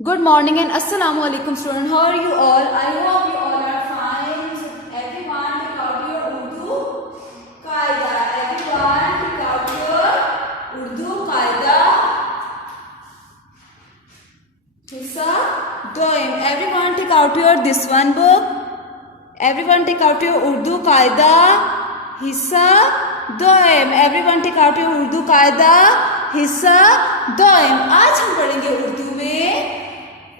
Good morning and Assalamu alaikum students. How are you all? I hope you all are fine. Everyone take out your Urdu Qaida. Everyone take out your Urdu Qaida. Hissa Doim. Everyone take out your this one book. Everyone take out your Urdu Qaida. Hissa Doim. Everyone take out your Urdu Qaida. हिस्सा दोयम. आज हम पढ़ेंगे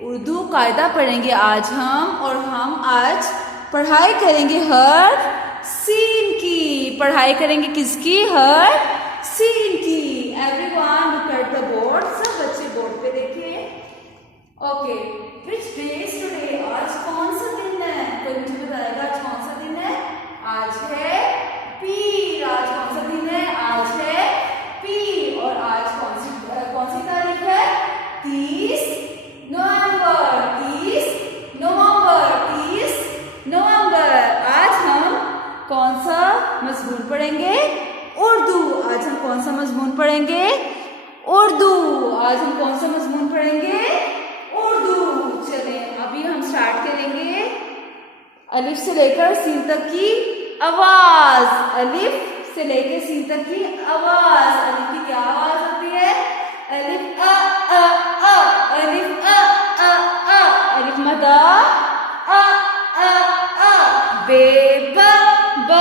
उर्दू कायदा पढ़ेंगे आज हम, और हम आज पढ़ाई करेंगे हर सीन की. पढ़ाई करेंगे किसकी? हर सीन की. Everyone look at the board. सब बच्चे बोर्ड पे देखें. Okay, which day is today? आज कौन सा दिन है? कोई मुझे बताएगा आज कौन सा दिन है? आज है पीर. आज कौन सा दिन है? आज है पीर. और आज कौन सी तारीख है? 30 नवंबर. 30 नवंबर. आज हम कौन सा मजमून पढ़ेंगे? उर्दू. आज हम कौन सा मजमून पढ़ेंगे? उर्दू. आज हम कौन सा मजमून पढ़ेंगे? उर्दू. चलें अभी हम स्टार्ट करेंगे अलिफ से लेकर सीन तक की आवाज. अलिफ से लेकर सीन तक की आवाज. अलिफ की क्या आवाज होती है? अलिफ अ अ अ. अलिफ अ अ अ. अलिफ मदा अ अ अ. बे ब ब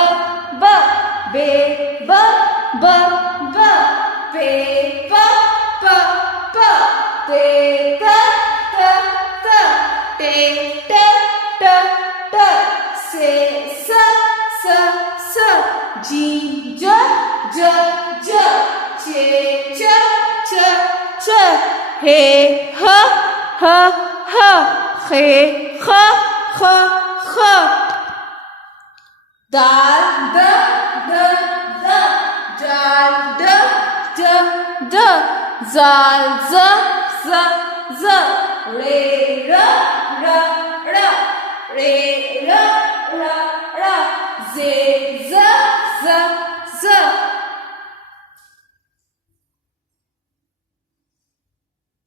ब. बे ब ब ब. पे प प प. ते त त त. टे ट ट ट. से स स स. जी ज ज ज. चे च च च. हे ह ह ह. खे ख ख ख. दाल द द द. जाल ड ज ड. जाल ज ज ज. रे र र र. रे र र र. जे ज ज ज.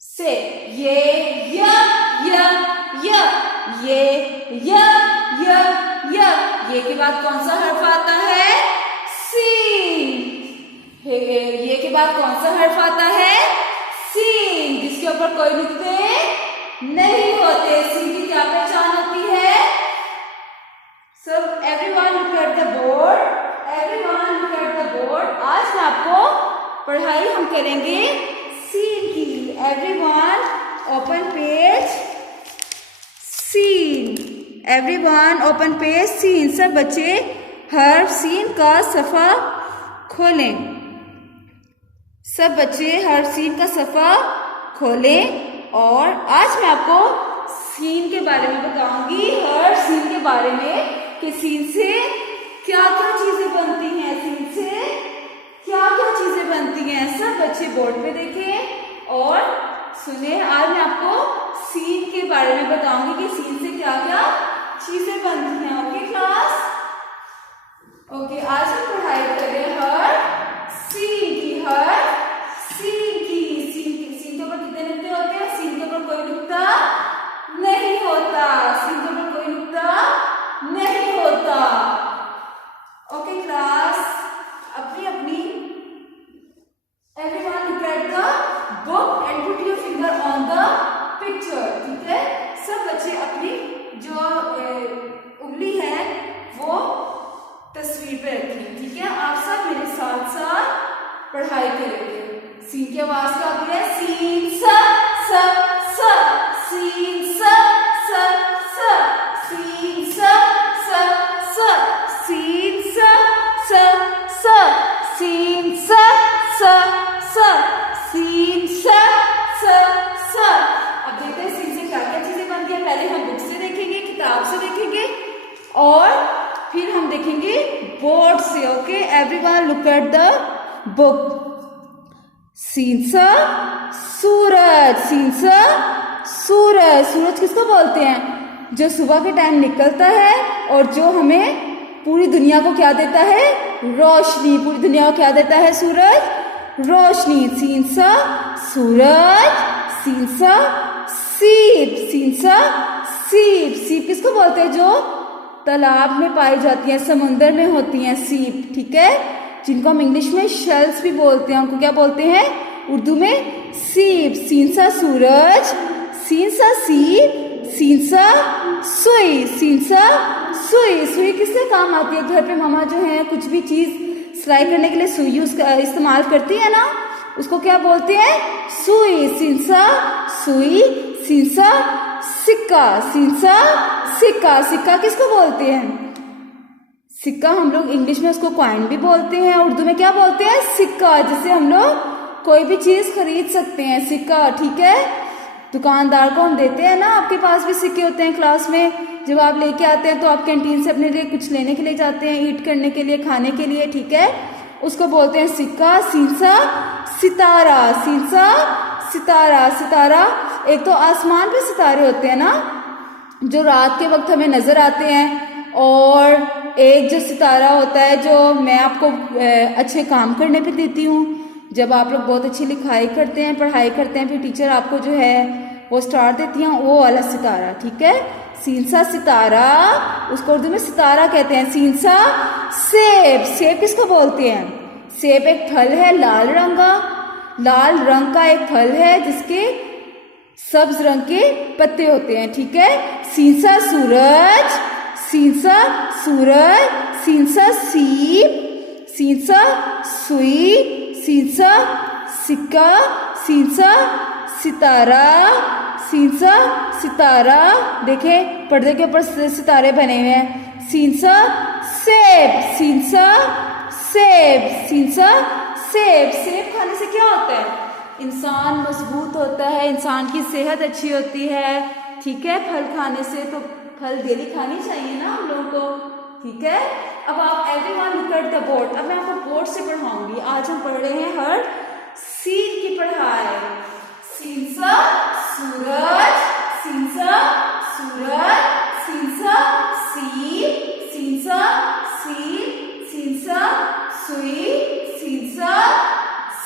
से ये य य य. ये य य य. ये के बाद कौन सा हर्फ आता है? सीन. ये के बाद कौन सा हर्फ आता है? सीन. जिसके ऊपर कोई नुक्ते नहीं होते. सीन की क्या पहचान होती है? सब everyone look at the board. Everyone look at the board. आज मैं आपको पढ़ाई हम करेंगे सीन की. Everyone open page scene. Everyone open page scene. सब बच्चे हर सीन का सफ़ा खोलें. सब बच्चे हर सीन का सफ़ा खोलें. और आज मैं आपको सीन के बारे में बताऊंगी. हर सीन के बारे में कि सीन से क्या क्या चीजें बनती हैं. सीन से क्या क्या चीजें बनती हैं. सब बच्चे बोर्ड पे देखें और सुने. आज मैं आपको सीन के बारे में बताऊंगी कि सीन से क्या क्या चीजें बनती हैं. Okay class? ओके, आज हम पढ़ाई करें हर सीन की. हर सीन की. सीन के ऊपर कितने नुक्ते होते हैं? सीन के ऊपर कोई नुक्ता नहीं होता. सीन के ऊपर कोई नुक्ता नहीं होता. Okay class? अपनी अपनी everyone look at the book and put your finger on the picture. ठीक है? सब बच्चे अपनी जो उंगली है वो तस्वीर पे रखें. ठीक है? आप सब मेरे साथ साथ पढ़ाई करेंगे. सीन की आवाज क्या होती है? सीन स स स. सीन स स स. सीन स स स. सीन स स स. सीन स स स. सीन स स स. अब देखते हैं सीन से क्या क्या चीजें बनती है. पहले हम बुक से देखेंगे, किताब से देखेंगे और फिर हम देखेंगे बोर्ड से. Okay, everyone look at the book. Scene स सूरज. सीन स सूरज. सूरज किसको बोलते हैं? जो सुबह के टाइम निकलता है और जो हमें पूरी दुनिया को क्या देता है? रोशनी. पूरी दुनिया को क्या देता है सूरज? रोशनी. सीन स सूरज. सीन स सीप, सीन सा सीप। सीप किसको बोलते हैं? जो तालाब में पाई जाती हैं, समुंदर में होती हैं, सीप, ठीक है, जिनको हम इंग्लिश में शेल्स भी बोलते हैं, उनको क्या बोलते हैं उर्दू में? सीप। सीन सा सूरज, सीन सा सीप, सीन सा सुई, सीन सा सुई। सुई किससे काम आती है? घर पे मामा जो है कुछ भी चीज सिलाई करने के लिए सुई उसका इस्तेमाल करती है ना, उसको क्या बोलते हैं? सुई। सीन सा सुई, सीन सा सिक्का, सीन सा सिक्का। सिक्का किसको बोलते हैं? सिक्का हम लोग इंग्लिश में उसको कॉइन भी बोलते हैं, उर्दू में क्या बोलते हैं? सिक्का, जिससे हम लोग कोई भी चीज खरीद सकते हैं, सिक्का, ठीक है। दुकानदार को हम देते हैं ना, आपके पास भी सिक्के होते हैं क्लास में, जब आप लेके आते हैं तो आप कैंटीन से अपने लिए कुछ लेने के लिए जाते हैं, ईट करने के लिए, खाने के लिए, ठीक है, उसको बोलते हैं सिक्का। सीन सा सितारा, सीन सा सितारा। सितारा एक तो आसमान पे सितारे होते हैं ना, जो रात के वक्त हमें नजर आते हैं, और एक जो सितारा होता है जो मैं आपको अच्छे काम करने पे देती हूँ, जब आप लोग बहुत अच्छी लिखाई करते हैं, पढ़ाई करते हैं, फिर टीचर आपको जो है वो स्टार देती हैं, वो वाला सितारा, ठीक है। सीन सा सितारा, उसको उर्दू में सितारा कहते हैं। सीन सा सेब। सेब किसको बोलते हैं? सेब एक फल है लाल रंग का, लाल रंग का एक फल है जिसके सब्ज रंग के पत्ते होते हैं, ठीक है। सीन सा सूरज, सीन सा सूरज, सीन सा सीप, सीन सा सुई, सीन सा सिक्का, सीन सा सितारा, सीन सा सितारा। देखे पर्दे के ऊपर सितारे बने हुए हैं। सीन सा सेब, सीन सा सेब, सीन सा सेब। सेब खाने से क्या होता है? इंसान मजबूत होता है, इंसान की सेहत अच्छी होती है, ठीक है। फल खाने से, तो फल डेली खानी चाहिए ना हम लोगों को, ठीक है। अब आप everyone look at the board. अब मैं आपको बोर्ड से पढ़ाऊंगी। आज हम पढ़ रहे हैं हर सीन की पढ़ाई। सीन सा सूरज, सीन सा सूरज, सीन सा सीप, सीन सा सीप, सीन सा सुई, सीन सा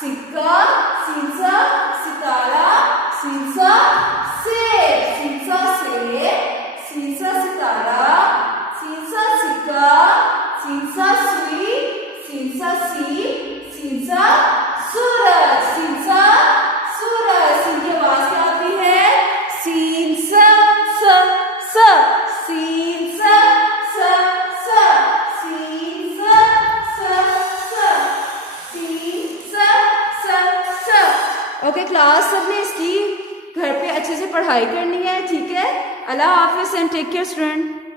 सिक्का, सीन सा सितारा, सीन सा सेब, सीन सा सेब, सीन सा सितारा, सीन सा सिक्का, सीन सा सुई, सीन सा सीप, सीन सा सूरज, सीन सा सूरज। सीन की आवाज क्या आती है? सीन सा स स, सीन सा स स, सीन सा स स, सीन सा स स। ओके क्लास, सबने इसकी घर पे अच्छे से पढ़ाई करनी है, ठीक है। अल्लाह हाफिज एंड टेक केयर स्टूडेंट।